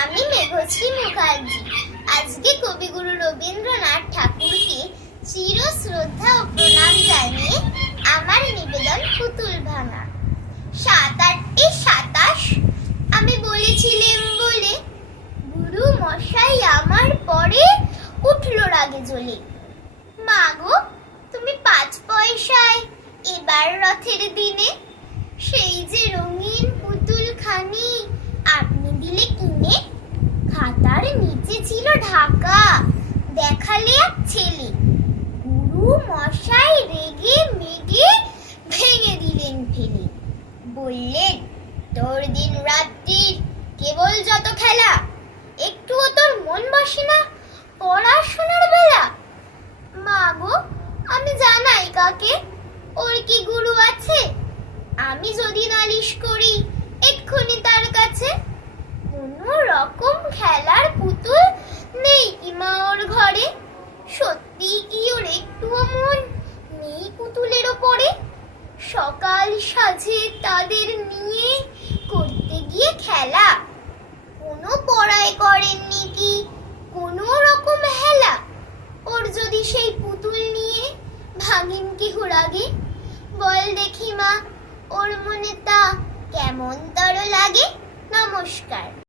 আমি মেঘশ্রী মুখার্জি। আজকে কবিগুরু রবীন্দ্রনাথ ঠাকুরকে চির শ্রদ্ধা ও প্রণাম জানিয়ে আমার নিবেদন পুতুল ভাঙা। ৭-৮-২৭ আমি বলেছিলাম বলে গুরু মশাই আমার পরে উঠল রাগে জ্বলে। মা গো, তুমি ৫ পয়সায় এবার রথের দিনে সেই যে রঙিন পুতুল খানি আপনি দিলে কিনে। খাতার নিচে ছিল ঢাকা, দেখালে এক ছেলে। গুরু মশাই রেগে মেগে ভেঙে দিলেন ফেলে। বললেন, তোর দিন রাত্রির কেবল যত খেলা, একটুও তোর মন বসে না পড়াশোনার বেলা। মা গো, আমি জানাই কাকে, ওর কি গুরু আছে? আমি যদি নালিশ করি এক্ষুনি তার কাছে। কোনো রকম খেলার পুতুল নেই কি মা ওর ঘরে? সত্যি কি ওর একটুও মন নেই পুতুলের ওপরে? সকাল সাজে তাদের নিয়ে করতে গিয়ে খেলা, কোনো পড়ায় করেননি কি কোনো রকম হেলা? ওর যদি সেই পুতুল নিয়ে ভাগিন কি হুড়াগে, বল দেখি মা ওর মনে তা কেমন তর লাগে। নমস্কার।